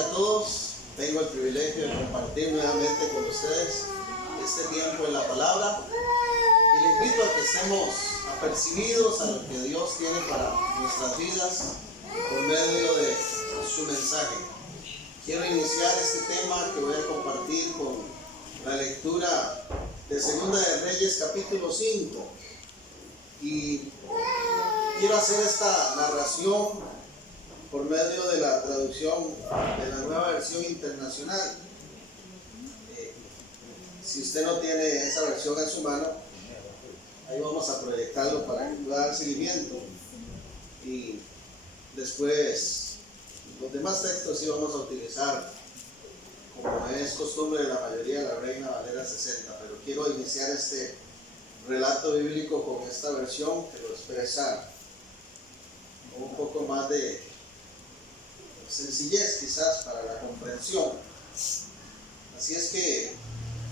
día a todos. Tengo el privilegio de compartir nuevamente con ustedes este tiempo en la palabra y les invito a que estemos apercibidos a lo que Dios tiene para nuestras vidas por medio de su mensaje. Quiero iniciar este tema que voy a compartir con la lectura de Segunda de Reyes capítulo 5 y quiero hacer esta narración por medio de la traducción de la Nueva Versión Internacional. Si usted no tiene esa versión en su mano, ahí vamos a proyectarlo para que pueda dar seguimiento. Y después, los demás textos sí vamos a utilizar, como es costumbre de la mayoría, la Reina Valera 60. Pero quiero iniciar este relato bíblico con esta versión que lo expresa con un poco más de sencillez quizás para la comprensión. Así es que,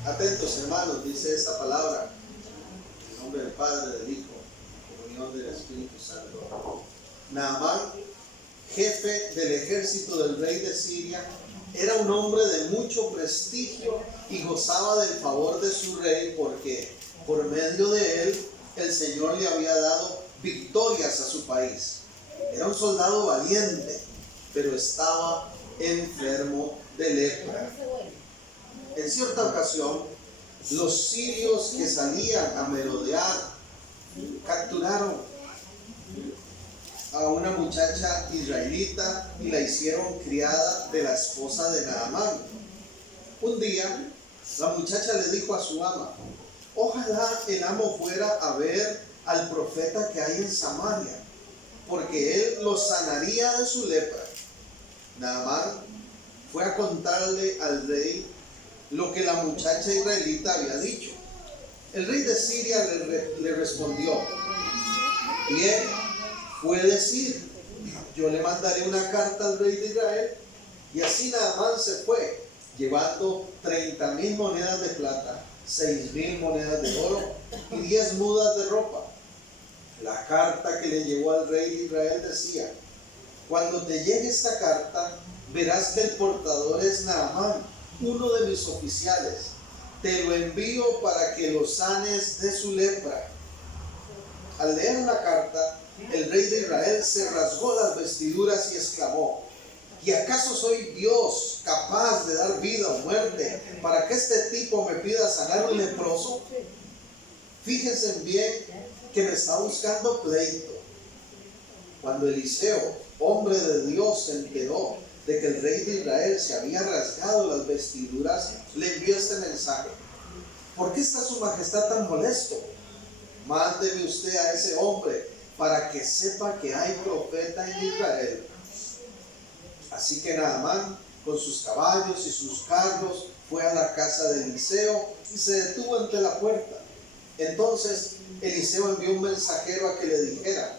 atentos hermanos, dice esta palabra, en nombre del Padre, del Hijo, en comunión del Espíritu Santo. Naamán, jefe del ejército del rey de Siria, era un hombre de mucho prestigio y gozaba del favor de su rey porque por medio de él el Señor le había dado victorias a su país. Era un soldado valiente, pero estaba enfermo de lepra. En cierta ocasión, los sirios que salían a merodear capturaron a una muchacha israelita y la hicieron criada de la esposa de Naamán. Un día, la muchacha le dijo a su ama: ojalá el amo fuera a ver al profeta que hay en Samaria, porque él lo sanaría de su lepra. Naamán fue a contarle al rey lo que la muchacha israelita había dicho. El rey de Siria le respondió: bien, puede decir, yo le mandaré una carta al rey de Israel. Y así Naamán se fue, llevando 30,000 monedas de plata, 6,000 monedas de oro y 10 mudas de ropa. La carta que le llegó al rey de Israel decía: cuando te llegue esta carta, verás que el portador es Naamán, uno de mis oficiales. Te lo envío para que lo sanes de su lepra. Al leer la carta, el rey de Israel se rasgó las vestiduras y exclamó: ¿y acaso soy Dios capaz de dar vida o muerte para que este tipo me pida sanar a un leproso? Fíjense bien que me está buscando pleito. Cuando Eliseo, hombre de Dios, se enteró de que el rey de Israel se había rasgado las vestiduras, le envió este mensaje: ¿por qué está su majestad tan molesto? Mándeme usted a ese hombre para que sepa que hay profeta en Israel. Así que Naamán, con sus caballos y sus carros, fue a la casa de Eliseo y se detuvo ante la puerta. Entonces Eliseo envió un mensajero a que le dijera: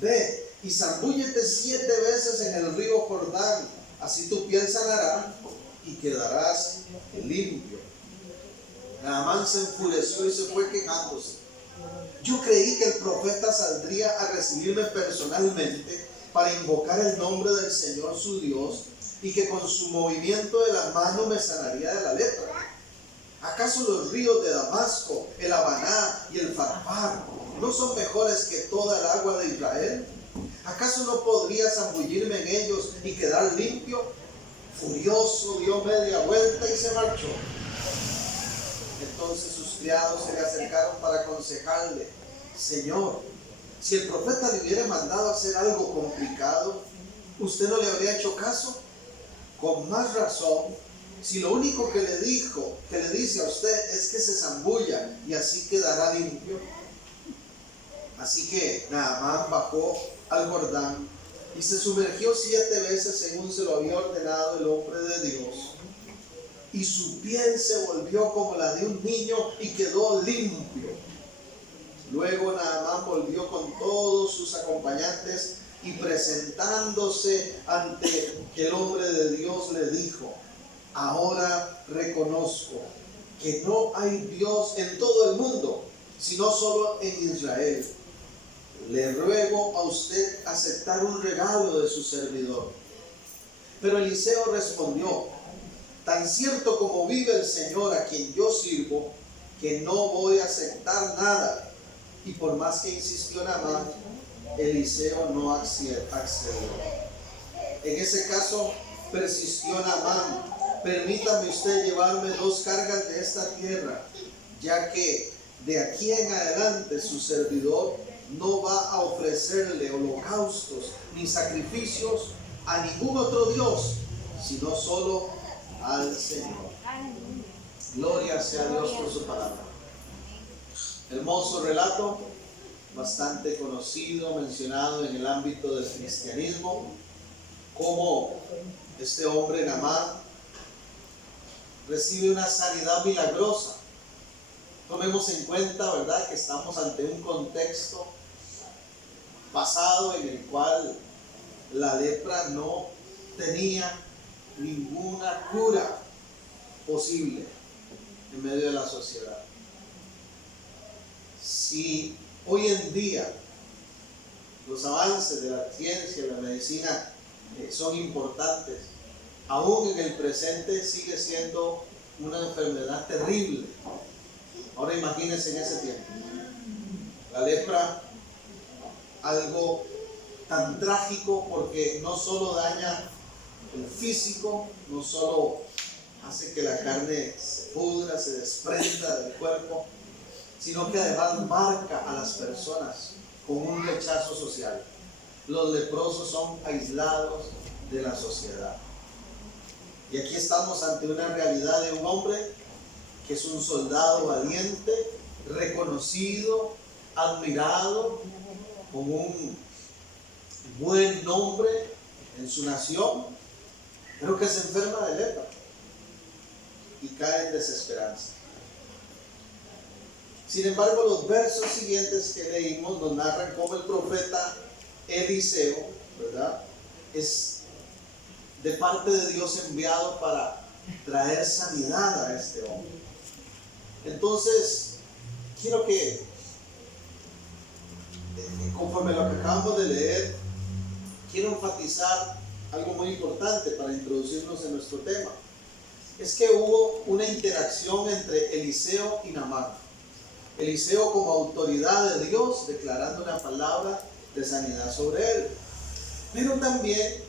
ve y zambúllete 7 veces en el río Jordán, así tu piel sanará y quedarás limpio. Naamán se enfureció y se fue quejándose: yo creí que el profeta saldría a recibirme personalmente para invocar el nombre del Señor su Dios y que con su movimiento de la mano me sanaría de la lepra. ¿Acaso los ríos de Damasco, el Habaná y el Farpar no son mejores que toda el agua de Israel? ¿Acaso no podría zambullirme en ellos y quedar limpio? Furioso dio media vuelta y se marchó. Entonces sus criados se le acercaron para aconsejarle: Señor, si el profeta le hubiera mandado a hacer algo complicado, ¿usted no le habría hecho caso? Con más razón, si lo único que le dice a usted es que se zambulla y así quedará limpio. Así que Naamán bajó al Jordán y se sumergió 7 veces según se lo había ordenado el hombre de Dios. Y su piel se volvió como la de un niño y quedó limpio. Luego Naamán volvió con todos sus acompañantes y presentándose ante el hombre de Dios le dijo: ahora reconozco que no hay Dios en todo el mundo, sino solo en Israel. Le ruego a usted aceptar un regalo de su servidor. Pero Eliseo respondió: tan cierto como vive el Señor a quien yo sirvo, que no voy a aceptar nada. Y por más que insistió Naamán, Eliseo no accedió. En ese caso persistió Naamán: permítame usted llevarme 2 cargas de esta tierra, ya que de aquí en adelante su servidor no va a ofrecerle holocaustos ni sacrificios a ningún otro Dios, sino solo al Señor. Gloria sea a Dios por su palabra. Hermoso relato, bastante conocido, mencionado en el ámbito del cristianismo, como este hombre Naamán recibe una sanidad milagrosa. Tomemos en cuenta, ¿verdad?, que estamos ante un contexto pasado en el cual la lepra no tenía ninguna cura posible en medio de la sociedad. Si hoy en día los avances de la ciencia y la medicina son importantes, aún en el presente sigue siendo una enfermedad terrible. Ahora imagínense en ese tiempo. La lepra, algo tan trágico, porque no solo daña el físico, no solo hace que la carne se pudra, se desprenda del cuerpo, sino que además marca a las personas con un rechazo social. Los leprosos son aislados de la sociedad. Y aquí estamos ante una realidad de un hombre que es un soldado valiente, reconocido, admirado, con un buen nombre en su nación, pero que se enferma de lepra y cae en desesperanza. Sin embargo, los versos siguientes que leímos nos narran cómo el profeta Eliseo, ¿verdad?, es de parte de Dios enviado para traer sanidad a este hombre. Entonces, quiero que, conforme a lo que acabamos de leer, quiero enfatizar algo muy importante para introducirnos en nuestro tema. Es que hubo una interacción entre Eliseo y Naamán. Eliseo como autoridad de Dios declarando una palabra de sanidad sobre él. Pero también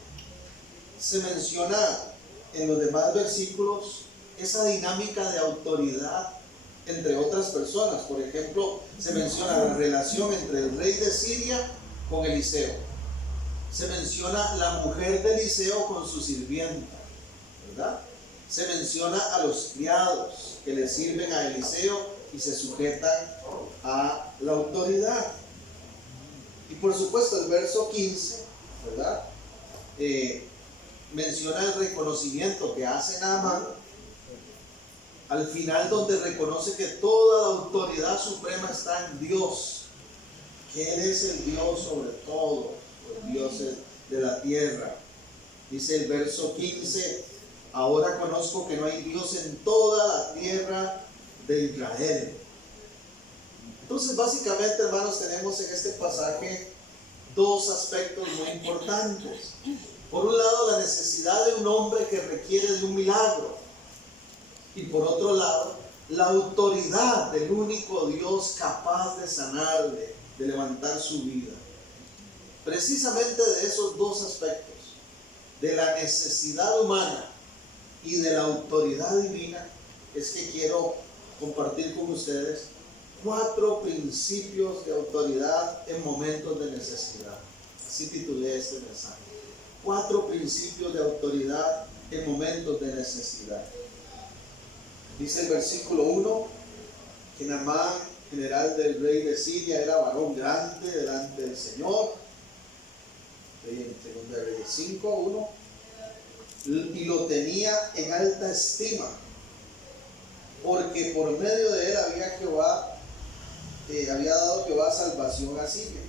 se menciona en los demás versículos esa dinámica de autoridad entre otras personas. Por ejemplo, se menciona la relación entre el rey de Siria con Eliseo. Se menciona la mujer de Eliseo con su sirvienta, ¿verdad? Se menciona a los criados que le sirven a Eliseo y se sujetan a la autoridad. Y por supuesto el verso 15, ¿verdad?, menciona el reconocimiento que hace Naamán al final, donde reconoce que toda la autoridad suprema está en Dios, que Él es el Dios sobre todo, el Dios de la tierra. Dice el verso 15: ahora conozco que no hay Dios en toda la tierra de Israel. Entonces, básicamente, hermanos, tenemos en este pasaje 2 aspectos muy importantes. Por un lado, la necesidad de un hombre que requiere de un milagro. Y por otro lado, la autoridad del único Dios capaz de sanarle, de levantar su vida. Precisamente de esos 2 aspectos, de la necesidad humana y de la autoridad divina, es que quiero compartir con ustedes 4 principios de autoridad en momentos de necesidad. Así titulé este mensaje: 4 principios de autoridad en momentos de necesidad. Dice el versículo 1 que Naamán, general del rey de Siria, era varón grande delante del Señor. En 2 Reyes 5, 1. Y lo tenía en alta estima, porque por medio de él había dado Jehová salvación a Siria.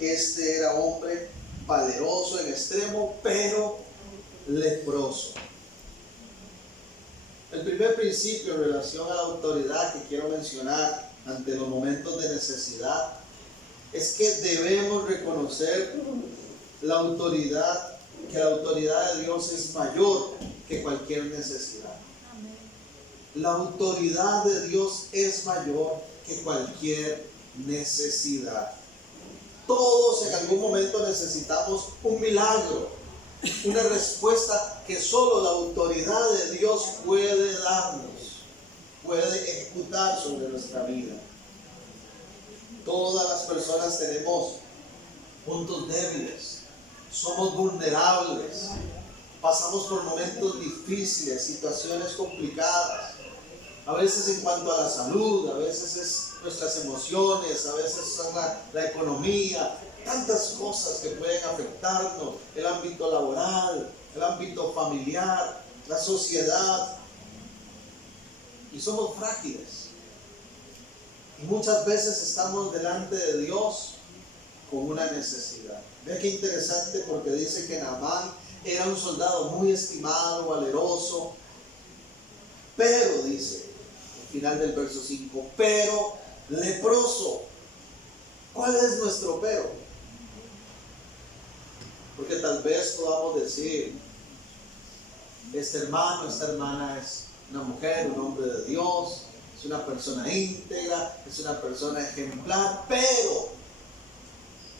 Este era hombre valeroso en extremo, pero leproso. El primer principio en relación a la autoridad que quiero mencionar ante los momentos de necesidad es que debemos reconocer la autoridad que la autoridad de Dios es mayor que cualquier necesidad. La autoridad de Dios es mayor que cualquier necesidad. Todos en algún momento necesitamos un milagro, una respuesta que solo la autoridad de Dios puede darnos, puede ejecutar sobre nuestra vida. Todas las personas tenemos puntos débiles, somos vulnerables, pasamos por momentos difíciles, situaciones complicadas. A veces en cuanto a la salud, a veces es nuestras emociones, a veces son la economía, tantas cosas que pueden afectarnos, el ámbito laboral, el ámbito familiar, la sociedad. Y somos frágiles. Y muchas veces estamos delante de Dios con una necesidad. Ve qué interesante, porque dice que Naamán era un soldado muy estimado, valeroso, pero dice, final del verso 5, pero leproso. ¿Cuál es nuestro pero? Porque tal vez podamos decir, este hermano, esta hermana es una mujer, un hombre de Dios, es una persona íntegra, es una persona ejemplar, pero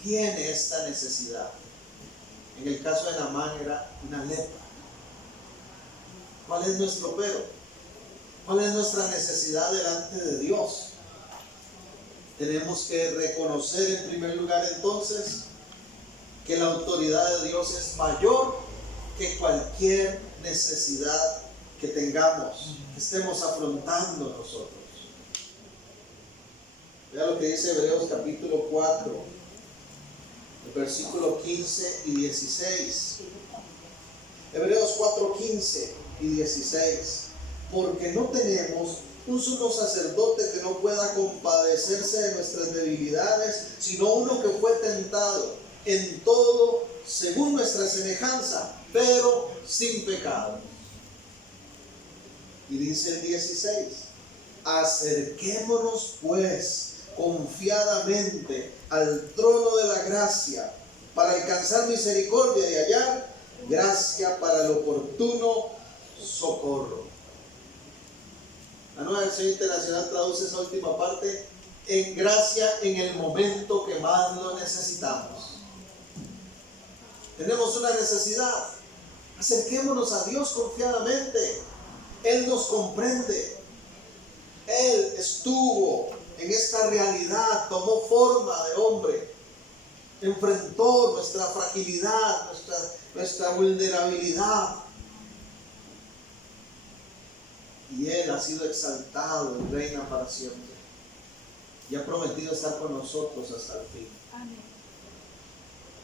tiene esta necesidad. En el caso de Naamán era una lepra. ¿Cuál es nuestro pero? ¿Cuál es nuestra necesidad delante de Dios? Tenemos que reconocer en primer lugar entonces que la autoridad de Dios es mayor que cualquier necesidad que tengamos, que estemos afrontando nosotros. Vea lo que dice Hebreos capítulo 4, el versículo 15 y 16. Hebreos 4, 15 y 16. Porque no tenemos un sumo sacerdote que no pueda compadecerse de nuestras debilidades, sino uno que fue tentado en todo según nuestra semejanza, pero sin pecado. Y dice el 16, acerquémonos pues confiadamente al trono de la gracia para alcanzar misericordia y hallar gracia para el oportuno socorro. La Nueva Versión Internacional traduce esa última parte en gracia en el momento que más lo necesitamos. Tenemos una necesidad. Acerquémonos a Dios confiadamente. Él nos comprende. Él estuvo en esta realidad, tomó forma de hombre, enfrentó nuestra fragilidad, nuestra vulnerabilidad. Y Él ha sido exaltado y reina para siempre. Y ha prometido estar con nosotros hasta el fin. Amén.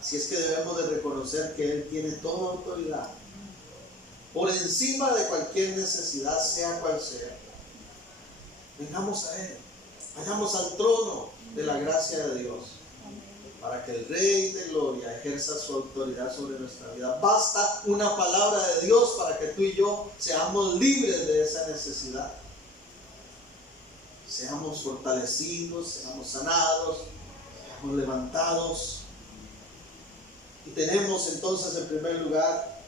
Así es que debemos de reconocer que Él tiene toda autoridad por encima de cualquier necesidad, sea cual sea. Vengamos a Él, vayamos al trono de la gracia de Dios, para que el Rey de Gloria ejerza su autoridad sobre nuestra vida. Basta una palabra de Dios para que tú y yo seamos libres de esa necesidad. Seamos fortalecidos, seamos sanados, seamos levantados. Y tenemos entonces en primer lugar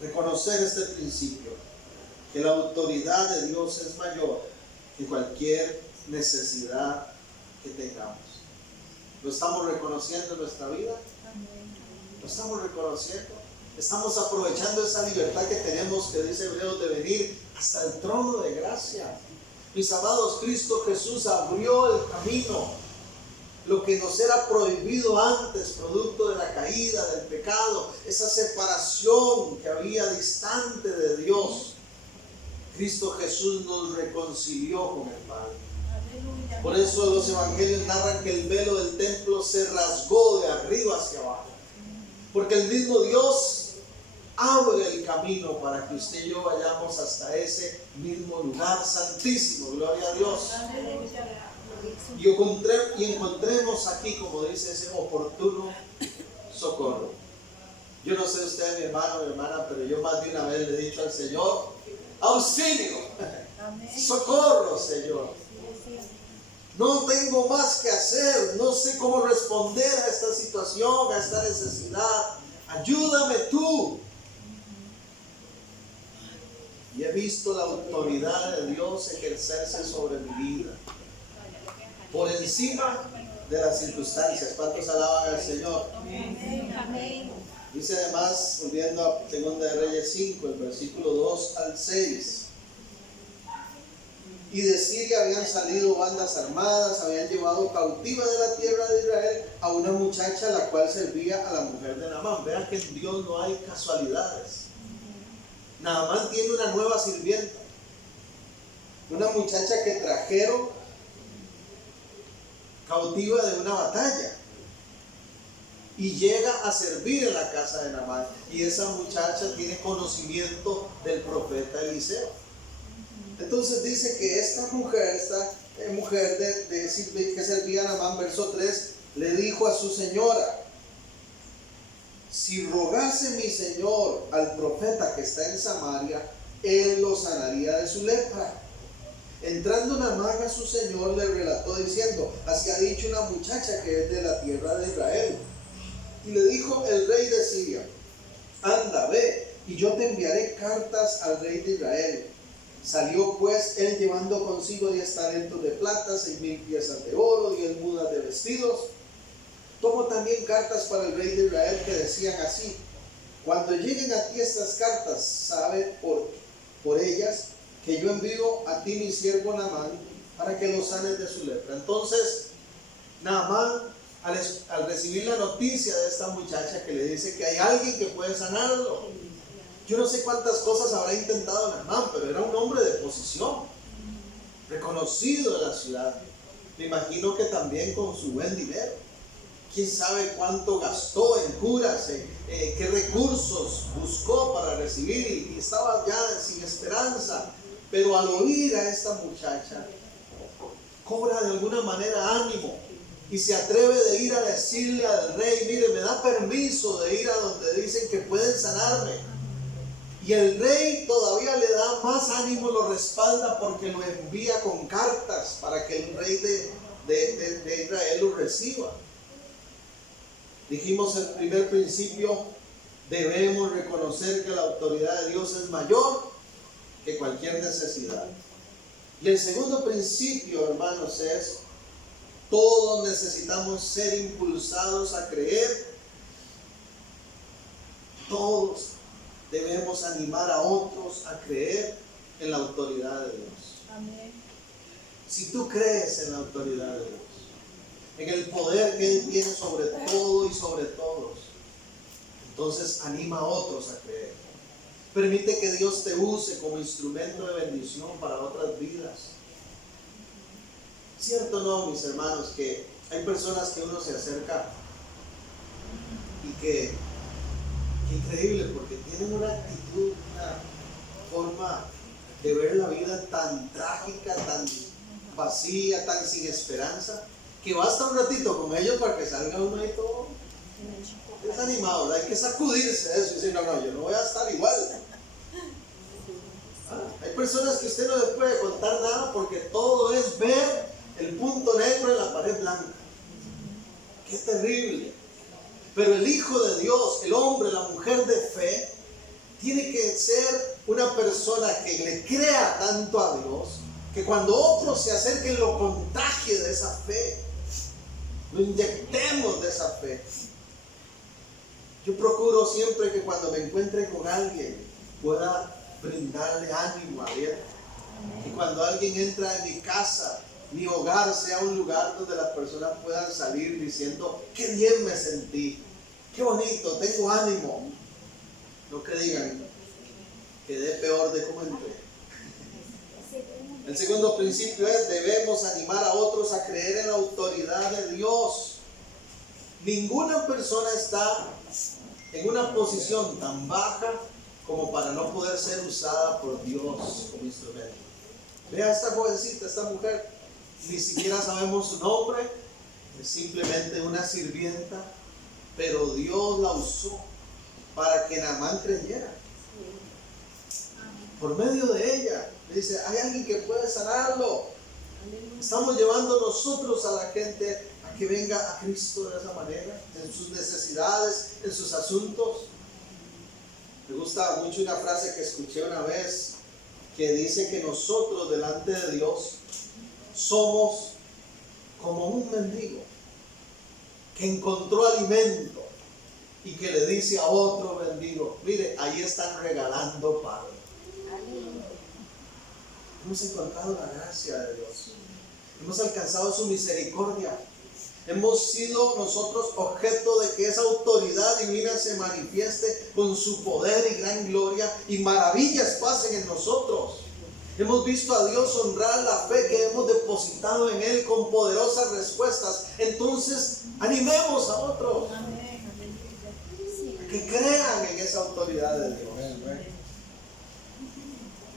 reconocer este principio, que la autoridad de Dios es mayor que cualquier necesidad que tengamos. ¿Lo estamos reconociendo en nuestra vida? ¿Lo estamos reconociendo? Estamos aprovechando esa libertad que tenemos, que dice Hebreos, de venir hasta el trono de gracia. Mis amados, Cristo Jesús abrió el camino. Lo que nos era prohibido antes, producto de la caída, del pecado, esa separación que había distante de Dios, Cristo Jesús nos reconcilió con el Padre. Por eso los evangelios narran que el velo del templo se rasgó de arriba hacia abajo. Porque el mismo Dios abre el camino para que usted y yo vayamos hasta ese mismo lugar santísimo. Gloria a Dios. Y encontremos aquí, como dice, ese oportuno socorro. Yo no sé usted, mi hermano, mi hermana, pero yo más de una vez le he dicho al Señor, auxilio, socorro, Señor. No tengo más que hacer, no sé cómo responder a esta situación, a esta necesidad. ayúdame tú. Y he visto la autoridad de Dios ejercerse sobre mi vida, por encima de las circunstancias. ¿Cuántos alaban al Señor? Amén. Dice además, volviendo a 2 de Reyes 5, el versículo 2 al 6. Y de Siria habían salido bandas armadas, habían llevado cautiva de la tierra de Israel a una muchacha la cual servía a la mujer de Naamán. Vean que en Dios no hay casualidades. Naamán tiene una nueva sirvienta, una muchacha que trajeron cautiva de una batalla, y llega a servir en la casa de Naamán. Y esa muchacha tiene conocimiento del profeta Eliseo. Entonces dice que esta mujer que servía a Naamán, verso 3, le dijo a su señora: si rogase mi señor al profeta que está en Samaria, él lo sanaría de su lepra. Entrando Naamán a su señor, le relató diciendo: así ha dicho una muchacha que es de la tierra de Israel. Y le dijo el rey de Siria: anda, ve, y yo te enviaré cartas al rey de Israel. Salió pues él llevando consigo 10 talentos de plata, 6,000 piezas de oro, 10 mudas de vestidos. Tomó también cartas para el rey de Israel que decían así: cuando lleguen a ti estas cartas, sabe por ellas que yo envío a ti mi siervo Naamán para que lo sanes de su lepra. Entonces Naamán, al recibir la noticia de esta muchacha que le dice que hay alguien que puede sanarlo, yo no sé cuántas cosas habrá intentado Naamán, pero era un hombre de posición, reconocido en la ciudad. Me imagino que también con su buen dinero. Quién sabe cuánto gastó en curas, qué recursos buscó para recibir, y estaba ya sin esperanza. Pero al oír a esta muchacha, cobra de alguna manera ánimo y se atreve de ir a decirle al rey: mire, me da permiso de ir a donde dicen que pueden sanarme. Y el rey todavía le da más ánimo, lo respalda, porque lo envía con cartas para que el rey de Israel lo reciba. Dijimos el primer principio: debemos reconocer que la autoridad de Dios es mayor que cualquier necesidad. Y el segundo principio, hermanos, es: todos necesitamos ser impulsados a creer. Todos debemos animar a otros a creer en la autoridad de Dios. Amén. Si tú crees en la autoridad de Dios, en el poder que Él tiene sobre todo y sobre todos, entonces anima a otros a creer. Permite que Dios te use como instrumento de bendición para otras vidas. ¿Cierto o no, mis hermanos, que hay personas que uno se acerca y que increíble, porque tienen una actitud, una forma de ver la vida tan trágica, tan vacía, tan sin esperanza, que basta un ratito con ellos para que salga uno ahí todo desanimado? Hay que sacudirse de eso y decir: no, yo no voy a estar igual. Hay personas que usted no les puede contar nada porque todo es ver el punto negro en la pared blanca. ¡Qué terrible! Pero el Hijo de Dios, el hombre, la mujer de fe, tiene que ser una persona que le crea tanto a Dios, que cuando otros se acerquen lo contagie de esa fe, lo inyectemos de esa fe. Yo procuro siempre que cuando me encuentre con alguien pueda brindarle ánimo a él. Y cuando alguien entra en mi casa, mi hogar sea un lugar donde las personas puedan salir diciendo: qué bien me sentí, qué bonito, tengo ánimo. No que digan: quedé peor de cómo entré. El segundo principio es: debemos animar a otros a creer en la autoridad de Dios. Ninguna persona está en una posición tan baja como para no poder ser usada por Dios como instrumento. Vea esta jovencita, esta mujer, ni siquiera sabemos su nombre, es simplemente una sirvienta, pero Dios la usó para que Naamán creyera. Por medio de ella, dice: hay alguien que puede sanarlo. Estamos llevando nosotros a la gente a que venga a Cristo de esa manera, en sus necesidades, en sus asuntos. Me gusta mucho una frase que escuché una vez que dice que nosotros delante de Dios somos como un mendigo que encontró alimento y que le dice a otro mendigo: mire, ahí están regalando pan. Hemos encontrado la gracia de Dios, hemos alcanzado su misericordia, hemos sido nosotros objeto de que esa autoridad divina se manifieste con su poder y gran gloria, y maravillas pasen en nosotros. Hemos visto a Dios honrar la fe que hemos depositado en Él con poderosas respuestas. Entonces, animemos a otros a que crean en esa autoridad de Dios.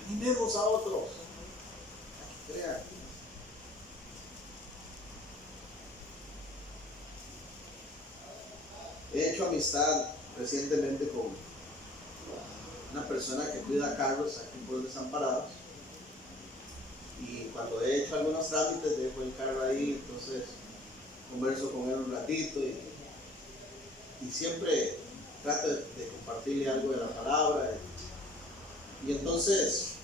Animemos a otros a que crean. He hecho amistad recientemente con una persona que cuida carros aquí en Pueblos Desamparados. Y cuando he hecho algunos trámites, dejo el carro ahí, entonces converso con él un ratito y siempre trato de compartirle algo de la palabra. Y entonces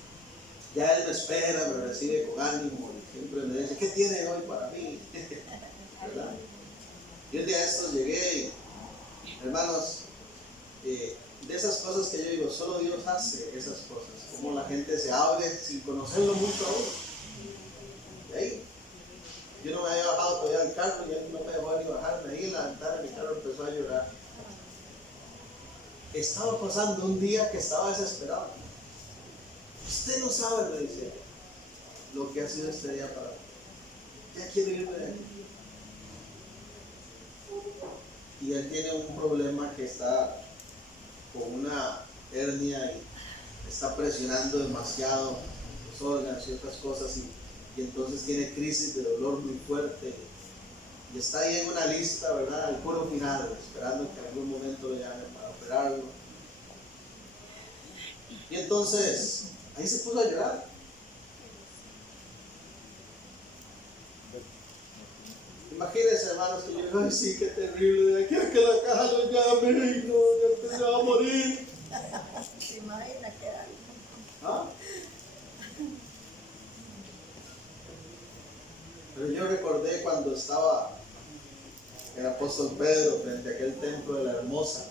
ya él me espera, me recibe con ánimo y siempre me dice: ¿qué tiene hoy para mí? ¿Verdad? Y un día de estos llegué y, hermanos, de esas cosas que yo digo, solo Dios hace esas cosas, como la gente se abre sin conocerlo mucho aún. Y ahí, yo no me había bajado todavía del carro y él no me dejó ni bajarme. Ahí en la ventana de mi carro empezó a llorar. Estaba pasando un día que estaba desesperado. Usted no sabe, me dice, lo que ha sido este día para mí. Ya quiero irme de aquí. Y él tiene un problema que está con una hernia y está presionando demasiado los órganos y otras cosas, y entonces tiene crisis de dolor muy fuerte y está ahí en una lista, ¿verdad?, al puro final, esperando que en algún momento lo llamen para operarlo. Y entonces ahí se puso a llorar. Imagínense, hermanos, que yo digo: ay, sí, qué terrible, de aquí a que la caja lo llame, y no, ya se va a morir. ¿Se imagina que era? ¿Ah? Pero yo recordé cuando estaba el apóstol Pedro frente a aquel templo de la Hermosa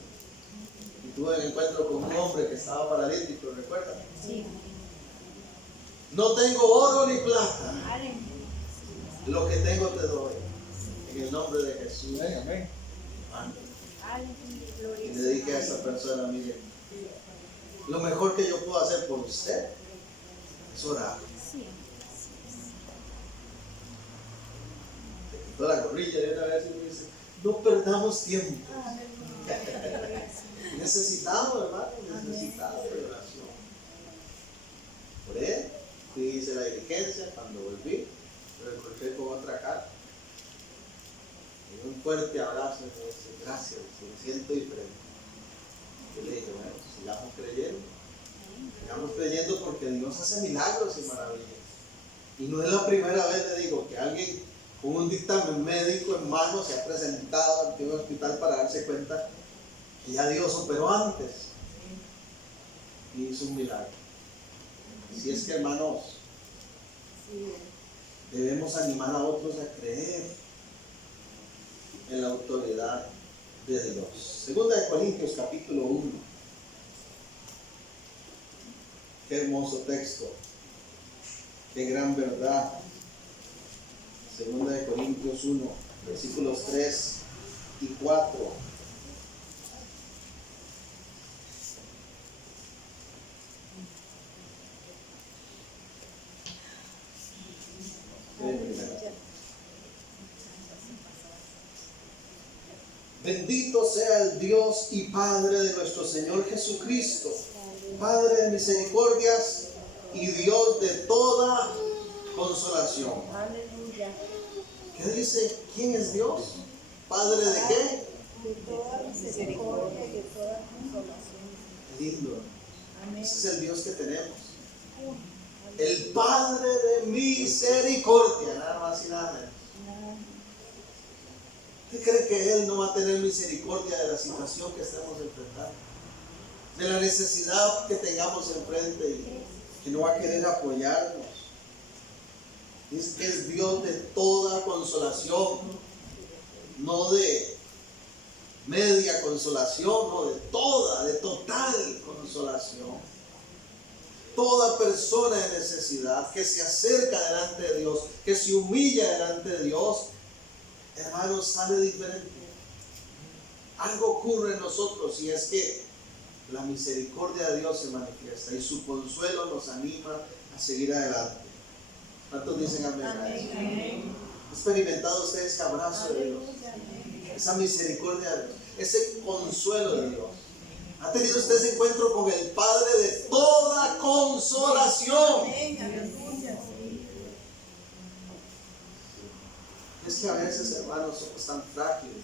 y tuve un encuentro con un hombre que estaba paralítico, ¿recuerdan? Sí. No tengo oro ni plata, lo que tengo te doy, en el nombre de Jesús. Amén. Y le dije a esa persona: mire, lo mejor que yo puedo hacer por usted es orar. Se quitó la gorrilla de una vez y me dice: no perdamos tiempo. Necesitamos, hermano, necesitamos de oración. Por él, fui y hice la diligencia. Cuando volví, lo encontré con otra carta. Y un fuerte abrazo y me dice: gracias, me siento diferente. Yo le dije: bueno, sigamos creyendo porque Dios hace milagros y maravillas. Y no es la primera vez, le digo, que alguien con un dictamen médico en mano se ha presentado ante un hospital para darse cuenta que ya Dios operó antes y hizo un milagro. Así es que, hermanos, debemos animar a otros a creer en la autoridad de Dios. Segunda de Corintios capítulo 1. Qué hermoso texto, qué gran verdad. Segunda de Corintios 1, versículos 3 y 4. Bendito sea el Dios y Padre de nuestro Señor Jesucristo, Padre de misericordias y Dios de toda consolación. Aleluya. ¿Qué dice? ¿Quién es Dios? ¿Padre de qué? De toda misericordia y de toda consolación. Qué lindo. Amén. Ese es el Dios que tenemos. El Padre de misericordia, nada más y nada menos. ¿Qué cree que Él no va a tener misericordia de la situación que estemos enfrentando? De la necesidad que tengamos enfrente y que no va a querer apoyarnos. Dice que es Dios de toda consolación, no de media consolación, no de toda, de total consolación. Toda persona de necesidad que se acerca delante de Dios, que se humilla delante de Dios, hermanos, sale diferente. Algo ocurre en nosotros y es que la misericordia de Dios se manifiesta y su consuelo nos anima a seguir adelante. ¿Cuántos dicen amén? Amén. ¿Han experimentado ustedes ese abrazo de Dios? Esa misericordia de Dios, ese consuelo de Dios. ¿Ha tenido usted ese encuentro con el Padre de toda consolación? Es que a veces, hermanos, somos tan frágiles.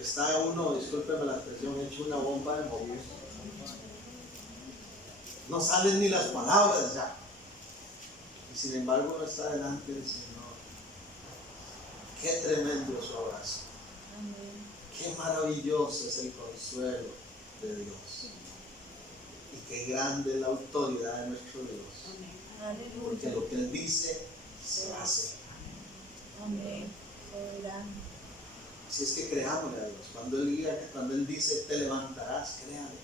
Está uno, discúlpeme la expresión, hecho una bomba de mover. No salen ni las palabras ya. Y sin embargo uno está delante del Señor. Qué tremendo es su abrazo. Qué maravilloso es el consuelo de Dios. Y qué grande es la autoridad de nuestro Dios. Porque lo que Él dice, se hace. Amén. Si es que creámosle a Dios. Cuando Él dice, te levantarás, créale.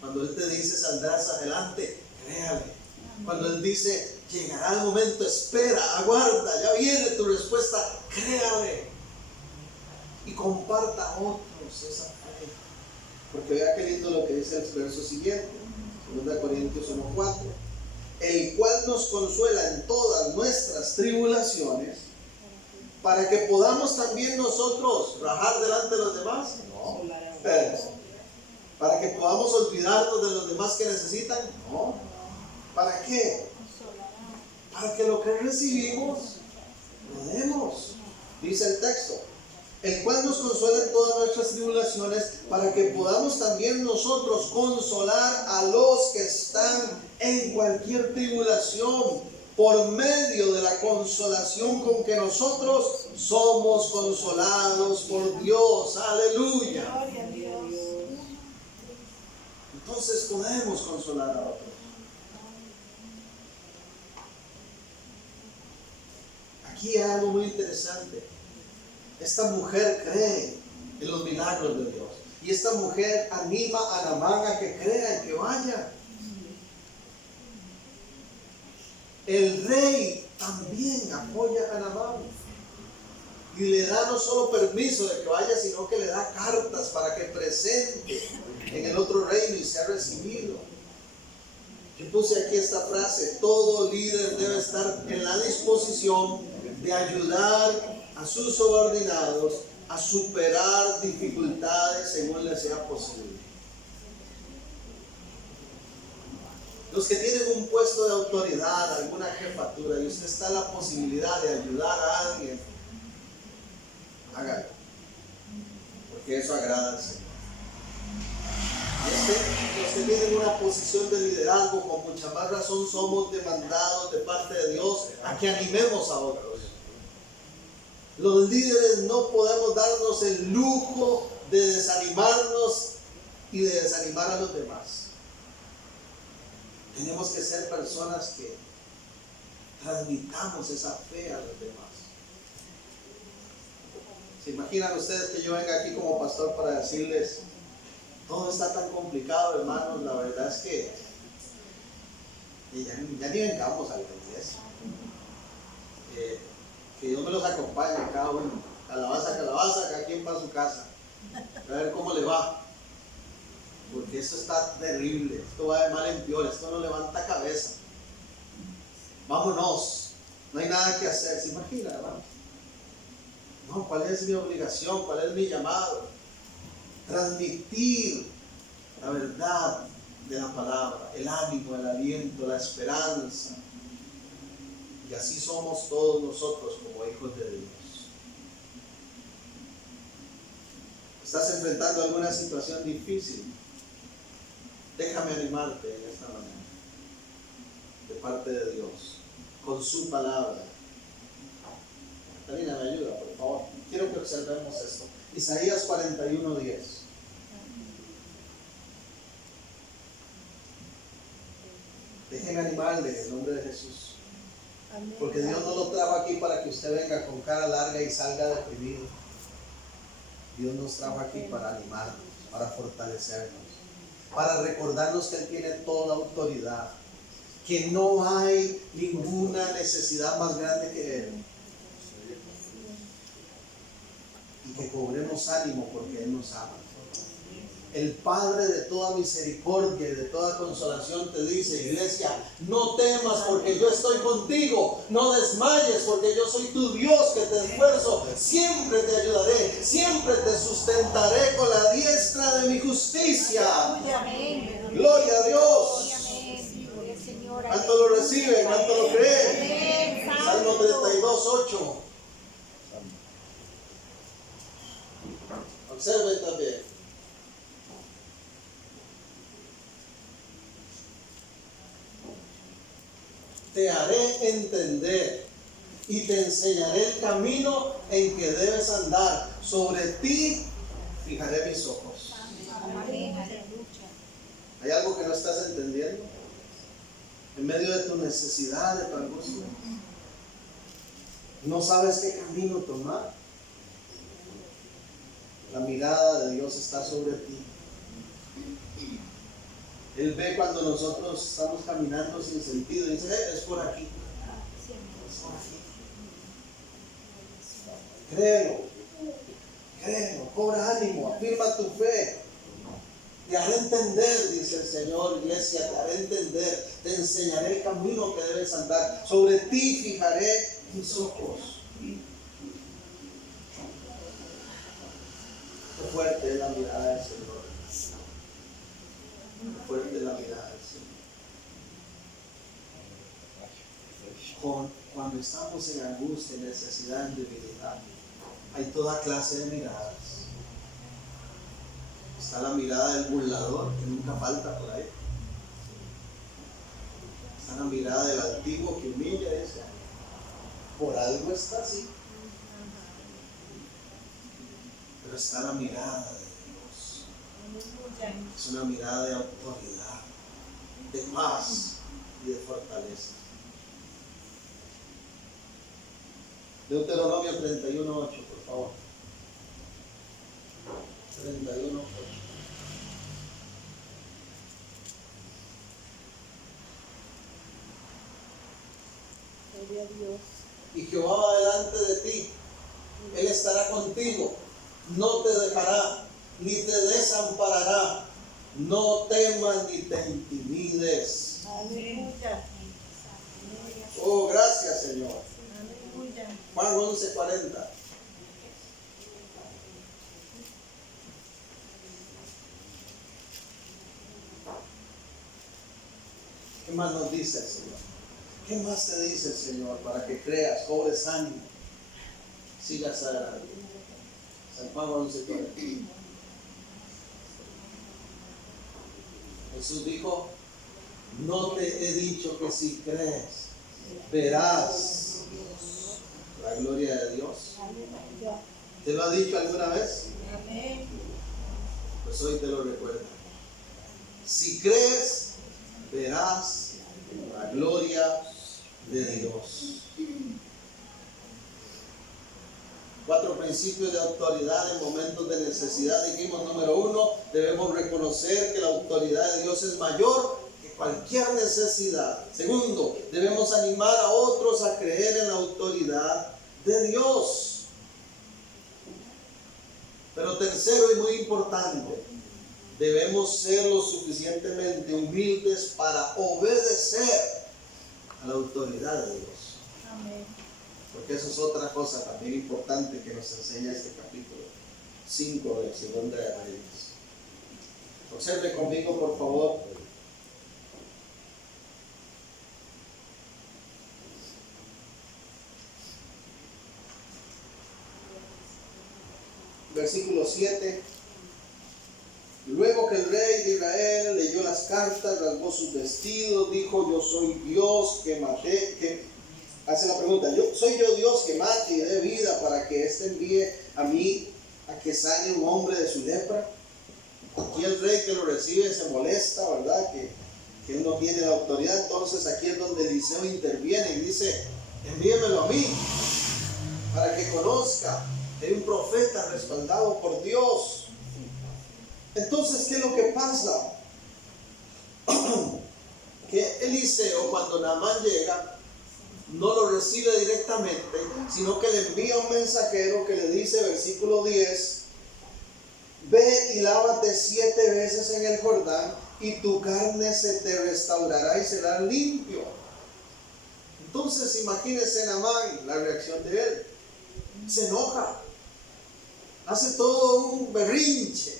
Cuando Él te dice, saldrás adelante, créale. Cuando Él dice, llegará el momento, espera, aguarda, ya viene tu respuesta, créale. Y comparta a otros esa fe. Porque vea qué lindo lo que dice el verso siguiente, 2 Corintios 1:4. El cual nos consuela en todas nuestras tribulaciones, para que podamos también nosotros rajar delante de los demás. No, espérense. Para que podamos olvidarnos de los demás que necesitan. No. ¿Para qué? Para que lo que recibimos lo demos. Dice el texto. El cual nos consuela en todas nuestras tribulaciones, para que podamos también nosotros consolar a los que están en cualquier tribulación, por medio de la consolación con que nosotros somos consolados por Dios. Aleluya. Entonces podemos consolar a otros. Aquí hay algo muy interesante. Esta mujer cree en los milagros de Dios. Y esta mujer anima a Naamán a que crea y que vaya. El rey también apoya a Naamán. Y le da no solo permiso de que vaya, sino que le da cartas para que presente en el otro reino y sea recibido. Yo puse aquí esta frase: todo líder debe estar en la disposición de ayudar a sus subordinados a superar dificultades según les sea posible. Los que tienen un puesto de autoridad, alguna jefatura, y usted está en la posibilidad de ayudar a alguien, hágalo, porque eso agrada al Señor. Y los que tienen una posición de liderazgo, con mucha más razón somos demandados de parte de Dios a que animemos a otros. Los líderes no podemos darnos el lujo de desanimarnos y de desanimar a los demás. Tenemos que ser personas que transmitamos esa fe a los demás. ¿Se imaginan ustedes que yo venga aquí como pastor para decirles, todo está tan complicado, hermanos? La verdad es que ya ni vengamos a la iglesia. Que Dios me los acompañe cada uno. Calabaza, cada quien va a su casa. A ver cómo le va. Porque esto está terrible. Esto va de mal en peor. Esto no levanta cabeza. Vámonos. No hay nada que hacer. ¿Se imagina, hermano? No, ¿cuál es mi obligación? ¿Cuál es mi llamado? Transmitir la verdad de la palabra, el ánimo, el aliento, la esperanza. Y así somos todos nosotros como hijos de Dios. ¿Estás enfrentando alguna situación difícil? Déjame animarte en esta mañana, de parte de Dios, con su palabra. Karina, me ayuda, por favor. Quiero que observemos esto. Isaías 41:10. Déjenme animarle en el nombre de Jesús. Porque Dios no lo trajo aquí para que usted venga con cara larga y salga deprimido. Dios nos trajo aquí para animarnos, para fortalecernos, para recordarnos que Él tiene toda autoridad, que no hay ninguna necesidad más grande que Él. Y que cobremos ánimo porque Él nos ama. El Padre de toda misericordia y de toda consolación te dice, iglesia, no temas porque yo estoy contigo, no desmayes porque yo soy tu Dios que te esfuerzo, siempre te ayudaré, siempre te sustentaré con la diestra de mi justicia. Gloria a Dios. ¿Cuánto lo recibe? ¿Cuánto lo cree? Salmo 32:8. Observen también. Te haré entender y te enseñaré el camino en que debes andar. Sobre ti fijaré mis ojos. ¿Hay algo que no estás entendiendo? En medio de tu necesidad, de tu angustia, no sabes qué camino tomar. La mirada de Dios está sobre ti. Él ve cuando nosotros estamos caminando sin sentido y dice, es por aquí. Es por aquí. Créelo, cobra ánimo, afirma tu fe. Te haré entender, dice el Señor, iglesia, te haré entender, te enseñaré el camino que debes andar. Sobre ti fijaré mis ojos. Qué fuerte es la mirada del Señor. Fuerte la mirada del Señor. Cuando estamos en angustia, en necesidad, en debilidad, hay toda clase de miradas. Está la mirada del burlador, que nunca falta por ahí. Está la mirada del altivo que humilla y dice, por algo está así. Pero está la mirada de Dios. Es una mirada de autoridad, de paz y de fortaleza. Deuteronomio 31:8, por favor. 31:8. Gloria a Dios. Y Jehová va delante de ti, Él estará contigo, no te dejará, ni te desamparará. No temas ni te intimides. Aleluya. Oh, gracias, Señor. Aleluya. Juan 11:40. ¿Qué más nos dice el Señor? ¿Qué más te dice el Señor para que creas, cobres ánimo, sigas adelante? San Juan 11:40. Jesús dijo, no te he dicho que si crees, verás la gloria de Dios. ¿Te lo ha dicho alguna vez? Pues hoy te lo recuerdo. Si crees, verás la gloria de Dios. 4 principios de autoridad en momentos de necesidad. Dijimos, número 1, debemos reconocer que la autoridad de Dios es mayor que cualquier necesidad. Segundo, debemos animar a otros a creer en la autoridad de Dios. Pero tercero y muy importante, debemos ser lo suficientemente humildes para obedecer a la autoridad de Dios. Amén. Porque eso es otra cosa también importante que nos enseña este capítulo 5 de Segunda de Reyes. Observe conmigo, por favor. Versículo 7. Luego que el rey de Israel leyó las cartas, rasgó sus vestidos, dijo, yo soy Dios que hace la pregunta, ¿soy yo Dios que mate y dé vida para que éste envíe a mí a que sane un hombre de su lepra? Aquí el rey que lo recibe se molesta, ¿verdad? Que él no tiene la autoridad. Entonces aquí es donde Eliseo interviene y dice, envíemelo a mí para que conozca que hay un profeta respaldado por Dios. Entonces, ¿qué es lo que pasa? Que Eliseo, cuando Naamán llega, no lo recibe directamente, sino que le envía un mensajero que le dice, versículo 10, ve y lávate 7 veces en el Jordán y tu carne se te restaurará y será limpio. Entonces imagínense Naamán, la reacción de él. Se enoja, hace todo un berrinche.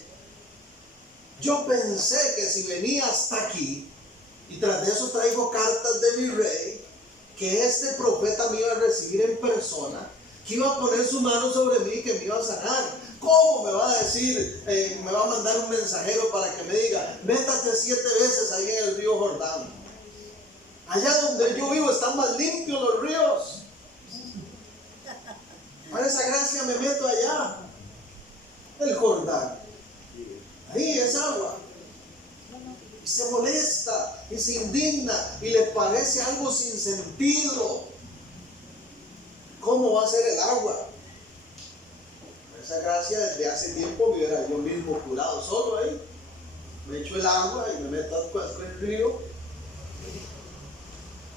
Yo pensé que si venía hasta aquí y tras de eso traigo cartas de mi rey, que este profeta me iba a recibir en persona, que iba a poner su mano sobre mí y que me iba a sanar. ¿Cómo me va a decir, me va a mandar un mensajero para que me diga, métate 7 veces ahí en el río Jordán? Allá donde yo vivo están más limpios los ríos. Para esa gracia me meto allá, el Jordán. Ahí es agua. Y se molesta y se indigna y le parece algo sin sentido. ¿Cómo va a ser el agua? Por esa gracia desde hace tiempo me hubiera yo mismo curado solo ahí. Me echo el agua y me meto al el río.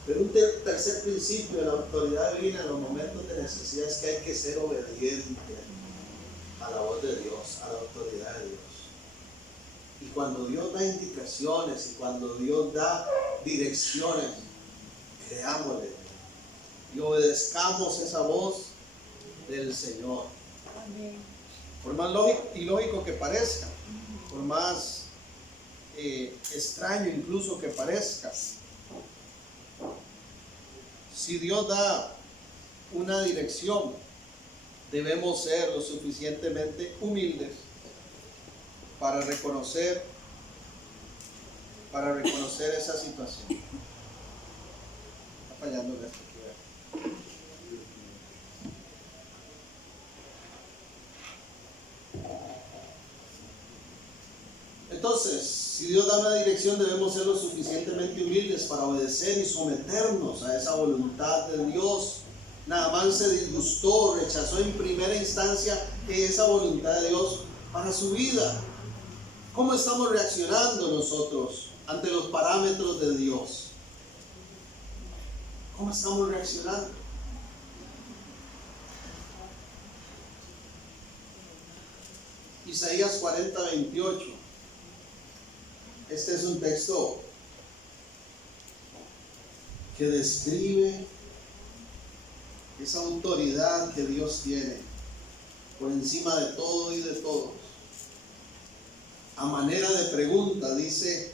Pero un tercer principio de la autoridad divina en los momentos de necesidad es que hay que ser obediente a la voz de Dios, a la autoridad de Dios. Y cuando Dios da indicaciones y cuando Dios da direcciones, creámosle y obedezcamos esa voz del Señor. Amén. Por más ilógico que parezca, por más extraño incluso que parezca, si Dios da una dirección, debemos ser lo suficientemente humildes para reconocer esa situación. Está fallando esto aquí. Entonces, si Dios da una dirección, debemos ser lo suficientemente humildes para obedecer y someternos a esa voluntad de Dios. Naamán se disgustó, rechazó en primera instancia esa voluntad de Dios para su vida. ¿Cómo estamos reaccionando nosotros ante los parámetros de Dios? ¿Cómo estamos reaccionando? Isaías 40, 28. Este es un texto que describe esa autoridad que Dios tiene por encima de todo y de todos. A manera de pregunta dice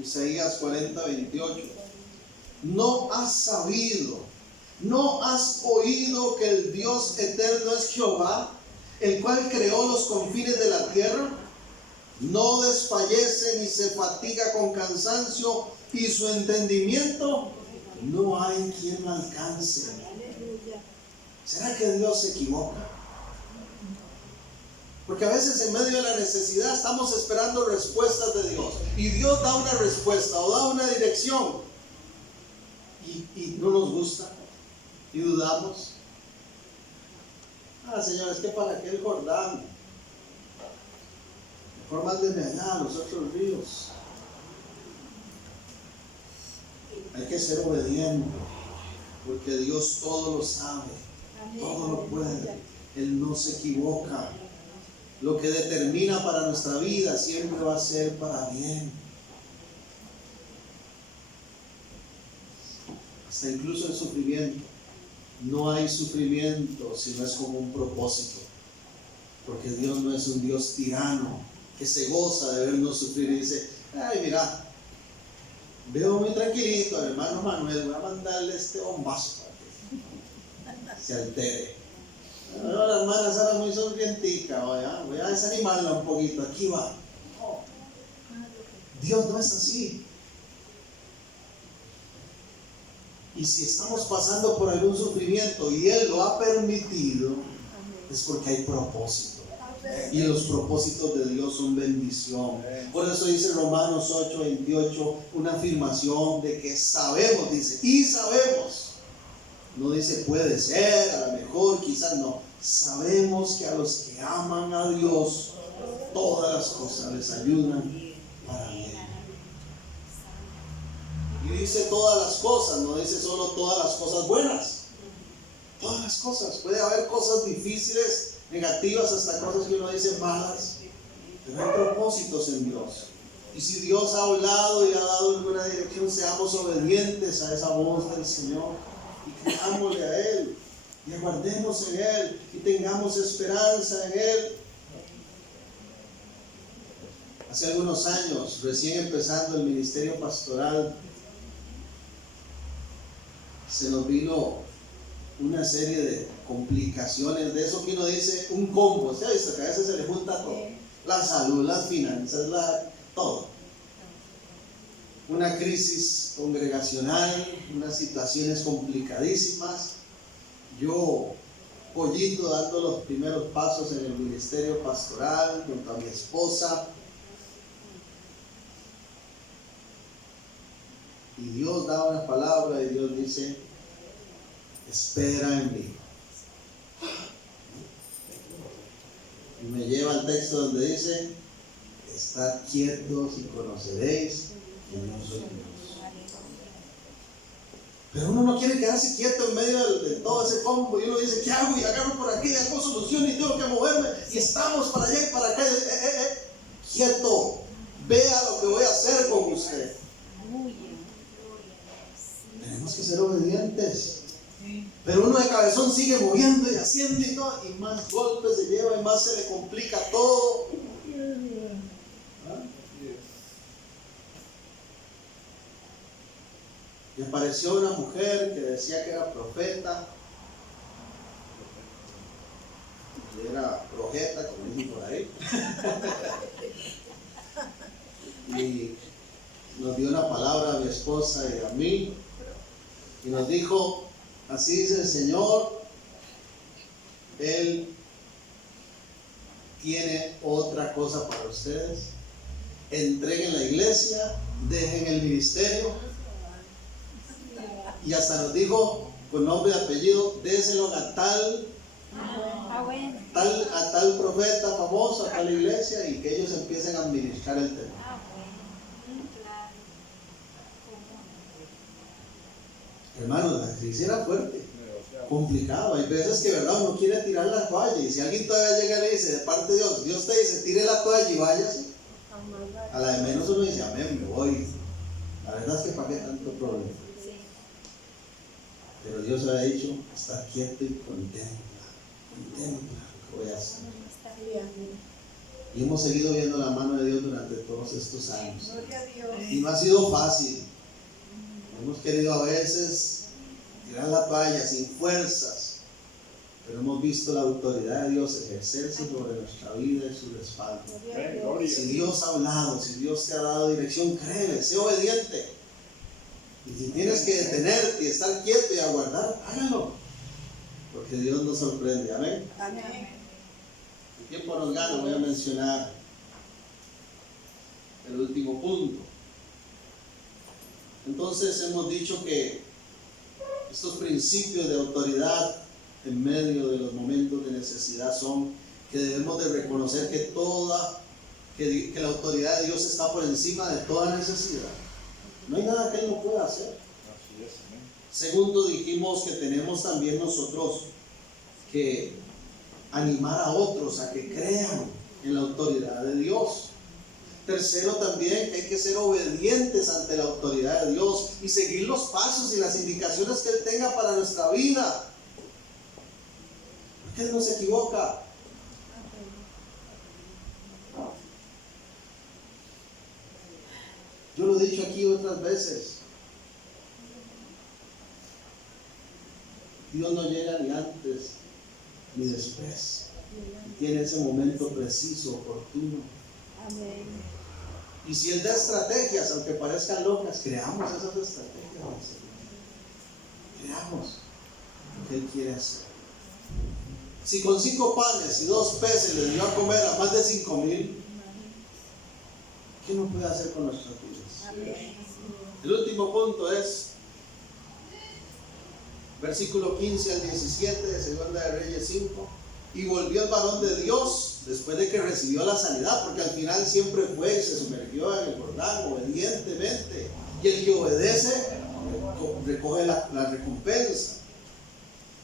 Isaías 40, 28. ¿No has sabido, no has oído que el Dios eterno es Jehová, el cual creó los confines de la tierra? No desfallece ni se fatiga con cansancio, y su entendimiento no hay quien lo alcance. ¿Será que Dios se equivoca? Porque a veces en medio de la necesidad estamos esperando respuestas de Dios. Y Dios da una respuesta o da una dirección. Y no nos gusta. Y dudamos. Señor, es que para qué el Jordán. Mejor mándenme allá a los otros ríos. Hay que ser obediente. Porque Dios todo lo sabe. Todo lo puede. Él no se equivoca. Lo que determina para nuestra vida siempre va a ser para bien. Hasta incluso el sufrimiento. No hay sufrimiento si no es con un propósito. Porque Dios no es un Dios tirano que se goza de vernos sufrir y dice, ay, mira, veo muy tranquilito al hermano Manuel, voy a mandarle este bombazo para que se altere. Veo a la hermana Sara muy sonrientica, voy a desanimarla un poquito, aquí va. No. Dios no es así. Y si estamos pasando por algún sufrimiento y Él lo ha permitido, es porque hay propósito. Y los propósitos de Dios son bendición. Por eso dice Romanos 8:28, una afirmación de que sabemos, dice, y sabemos. No dice puede ser, a lo mejor, quizás no. Sabemos que a los que aman a Dios, todas las cosas les ayudan para bien. Y dice todas las cosas, no dice solo todas las cosas buenas. Todas las cosas. Puede haber cosas difíciles, negativas, hasta cosas que uno dice malas, pero hay propósitos en Dios. Y si Dios ha hablado y ha dado alguna dirección, seamos obedientes a esa voz del Señor y creámosle a Él y aguardemos en Él y tengamos esperanza en Él. Hace algunos años, recién empezando el ministerio pastoral, se nos vino una serie de complicaciones, de eso que uno dice, un combo. ¿Usted ha visto que a veces se le junta todo? La salud, las finanzas, todo. Una crisis congregacional, unas situaciones complicadísimas. Yo, pollito, dando los primeros pasos en el ministerio pastoral, junto a mi esposa. Y Dios da una palabra y Dios dice, espera en mí. Y me lleva al texto donde dice, estad quietos y conoceréis que yo soy Dios. Pero uno no quiere quedarse quieto en medio de todo ese combo. Y uno dice, ¿qué hago? Y agarro por aquí, hago solución y tengo que moverme. Y estamos para allá y para acá. Quieto, vea lo que voy a hacer con usted. Tenemos que ser obedientes. Pero uno de cabezón sigue moviendo y haciendo y todo, y más golpes se lleva y más se le complica todo. Y apareció una mujer que decía que era profeta, y era projeta, como dicen por ahí. Y nos dio una palabra a mi esposa y a mí, y nos dijo, así dice el Señor, Él tiene otra cosa para ustedes. Entreguen la iglesia, dejen el ministerio. Y hasta nos dijo, con nombre y apellido, déselo a tal profeta famoso, a tal iglesia, y que ellos empiecen a administrar el tema. Hermanos, la crisis era fuerte, complicado. Hay veces que, verdad, uno quiere tirar la toalla, y si alguien todavía llega y le dice, de parte de Dios, Dios te dice, tire la toalla y váyase, a la de menos uno dice, amén, me voy. La verdad es que para qué tanto problema. Pero Dios le ha dicho, está quieto y contempla lo que voy a hacer. Y hemos seguido viendo la mano de Dios durante todos estos años. Y no ha sido fácil. Hemos querido a veces tirar la toalla sin fuerzas, pero hemos visto la autoridad de Dios ejercerse sobre nuestra vida y su respaldo. Si Dios ha hablado, si Dios te ha dado dirección, créele, sé obediente. Y si tienes que detenerte y estar quieto y aguardar, hágalo, porque Dios nos sorprende. Amén. Amén. El tiempo nos gana, voy a mencionar el último punto. Entonces hemos dicho que estos principios de autoridad en medio de los momentos de necesidad son que debemos de reconocer que que la autoridad de Dios está por encima de toda necesidad. No hay nada que Él no pueda hacer. Segundo, dijimos que tenemos también nosotros que animar a otros a que crean en la autoridad de Dios. Tercero, también que hay que ser obedientes ante la autoridad de Dios y seguir los pasos y las indicaciones que Él tenga para nuestra vida. Porque Él no se equivoca. Yo lo he dicho aquí otras veces. Dios no llega ni antes ni después. Tiene ese momento preciso, oportuno. Amén. Y si Él da estrategias, aunque parezcan locas, creamos esas estrategias. Creamos lo que Él quiere hacer. Si con 5 panes y 2 peces les dio a comer a más de 5,000, ¿qué no puede hacer con nuestras vidas? Amén. El último punto es versículo 15 al 17 de Segunda de Reyes 5. Y volvió el varón de Dios después de que recibió la sanidad, porque al final siempre fue y se sumergió en el Jordán obedientemente. Y el que obedece recoge la recompensa.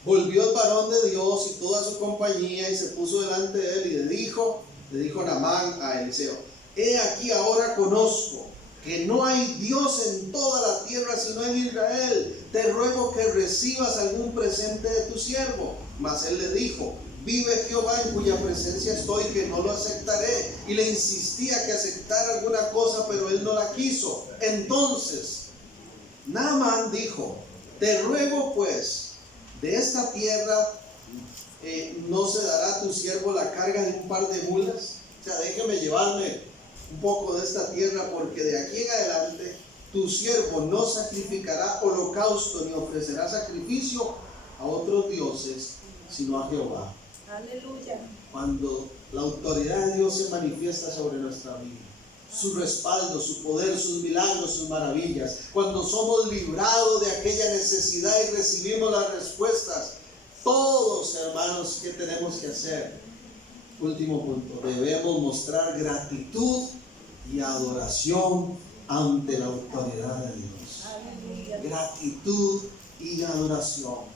Volvió el varón de Dios y toda su compañía y se puso delante de él y le dijo Naamán a Eliseo: he aquí ahora conozco que no hay Dios en toda la tierra sino en Israel. Te ruego que recibas algún presente de tu siervo. Mas él le dijo: vive Jehová en cuya presencia estoy, que no lo aceptaré. Y le insistía que aceptara alguna cosa, pero él no la quiso. Entonces Naamán dijo: te ruego pues, de esta tierra no se dará a tu siervo la carga de un par de mulas. O sea, déjeme llevarme un poco de esta tierra, porque de aquí en adelante tu siervo no sacrificará holocausto ni ofrecerá sacrificio a otros dioses, sino a Jehová. Aleluya. Cuando la autoridad de Dios se manifiesta sobre nuestra vida, su respaldo, su poder, sus milagros, sus maravillas, cuando somos librados de aquella necesidad y recibimos las respuestas, todos, hermanos, ¿qué tenemos que hacer? Último punto: debemos mostrar gratitud y adoración ante la autoridad de Dios. Aleluya. Gratitud y adoración.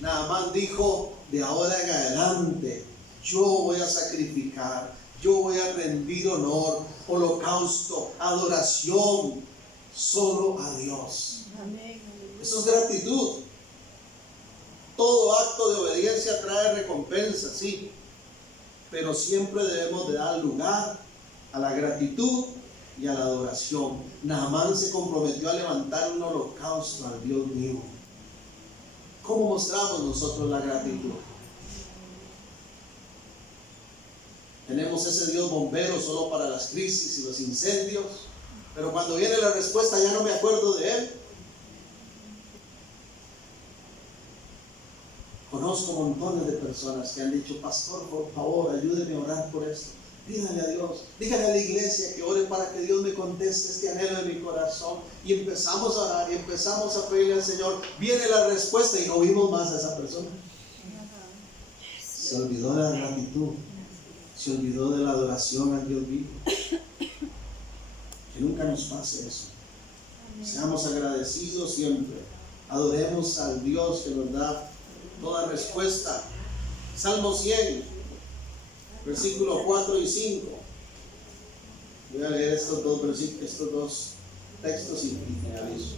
Naamán dijo: de ahora en adelante yo voy a sacrificar, yo voy a rendir honor, holocausto, adoración solo a Dios. Amén. Eso es gratitud. Todo acto de obediencia trae recompensa, sí, pero siempre debemos de dar lugar a la gratitud y a la adoración. Naamán se comprometió a levantar un holocausto al Dios vivo. ¿Cómo mostramos nosotros la gratitud? Tenemos ese Dios bombero solo para las crisis y los incendios, pero cuando viene la respuesta ya no me acuerdo de Él. Conozco montones de personas que han dicho: pastor, por favor, ayúdeme a orar por esto. Pídale a Dios, dígale a la iglesia que ore para que Dios me conteste este anhelo de mi corazón. Y empezamos a orar y empezamos a pedirle al Señor. Viene la respuesta y no vimos más a esa persona. Se olvidó de la gratitud, se olvidó de la adoración al Dios vivo. Que nunca nos pase eso. Seamos agradecidos siempre. Adoremos al Dios que nos da toda respuesta. Salmo 100, versículos 4 y 5. Voy a leer estos dos textos y finalizo.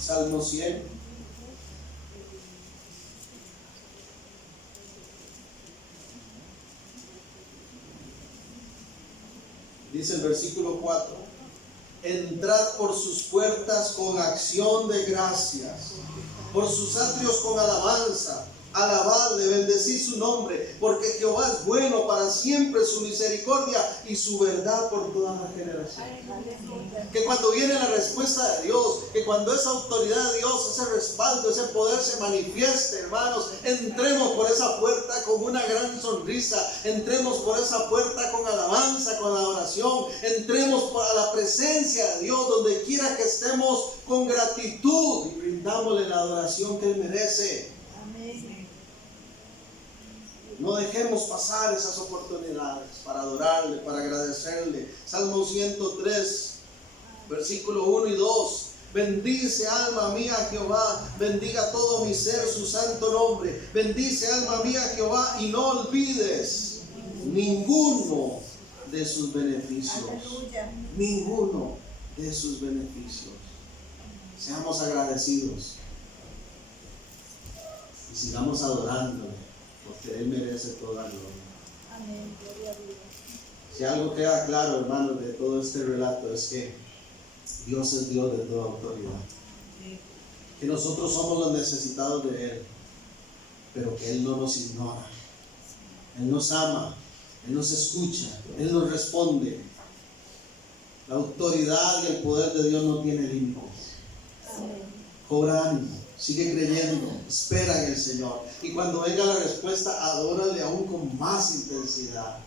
Salmo 100. Dice el versículo 4: entrad por sus puertas con acción de gracias, por sus atrios con alabanza. Alabadle, bendecid su nombre, porque Jehová es bueno, para siempre su misericordia y su verdad por todas las generaciones. Que cuando viene la respuesta de Dios, que cuando esa autoridad de Dios, ese respaldo, ese poder se manifieste, hermanos, entremos por esa puerta con una gran sonrisa, entremos por esa puerta con alabanza, con adoración, entremos a la presencia de Dios, donde quiera que estemos, con gratitud, y brindámosle la adoración que Él merece. No dejemos pasar esas oportunidades para adorarle, para agradecerle. Salmo 103, versículo 1 y 2. Bendice alma mía a Jehová, bendiga todo mi ser su santo nombre. Bendice alma mía a Jehová y no olvides ninguno de sus beneficios. Aleluya. Ninguno de sus beneficios. Seamos agradecidos y sigamos adorándole, porque Él merece toda la gloria. Amén. Gloria a Dios. Si algo queda claro, hermanos, de todo este relato, es que Dios es Dios de toda autoridad. Que nosotros somos los necesitados de Él, pero que Él no nos ignora. Él nos ama, Él nos escucha, Él nos responde. La autoridad y el poder de Dios no tiene límites. Amén. Cobra ánimo, sigue creyendo, espera en el Señor. Y cuando venga la respuesta, adórale aún con más intensidad.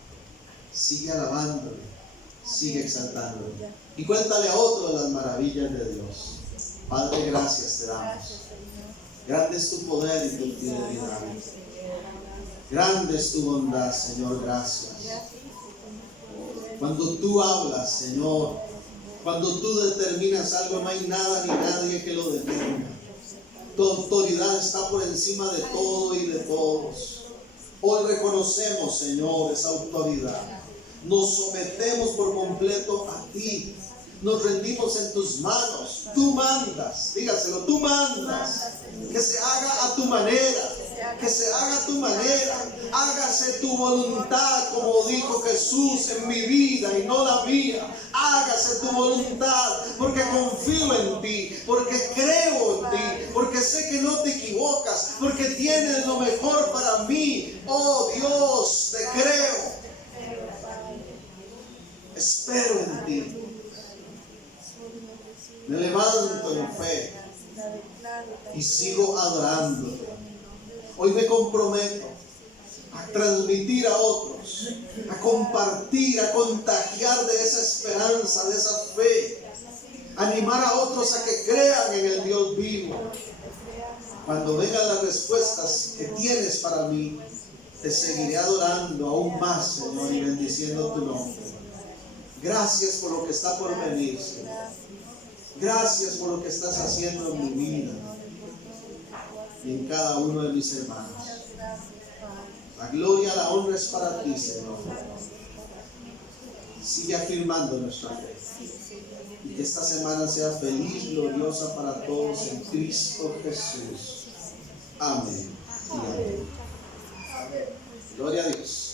Sigue alabándole, sigue exaltándole. Y cuéntale a otro de las maravillas de Dios. Padre, gracias te damos. Grande es tu poder y tu fidelidad. Grande es tu bondad, Señor, gracias. Cuando tú hablas, Señor, cuando tú determinas algo, no hay nada ni nadie que lo detenga. Tu autoridad está por encima de todo y de todos. Hoy reconocemos, Señor, esa autoridad. Nos sometemos por completo a ti. Nos rendimos en tus manos. Tú mandas, dígaselo, tú mandas. Que se haga a tu manera. Que se haga a tu manera. Hágase tu voluntad, como dijo Jesús, en mi vida y no la mía. Hágase tu voluntad, porque confío en ti, porque creo en ti, porque sé que no te equivocas, porque tienes lo mejor para mí. Oh Dios, te creo. Espero en ti. Me levanto en fe y sigo adorándote. Hoy me comprometo a transmitir a otros, a compartir, a contagiar de esa esperanza, de esa fe, animar a otros a que crean en el Dios vivo. Cuando vengan las respuestas que tienes para mí, te seguiré adorando aún más, Señor, y bendiciendo tu nombre. Gracias por lo que está por venir, Señor. Gracias por lo que estás haciendo en mi vida y en cada uno de mis hermanos. La gloria, la honra es para ti, Señor. Sigue afirmando nuestra fe. Y que esta semana sea feliz, gloriosa para todos en Cristo Jesús. Amén. Y amén. Gloria a Dios.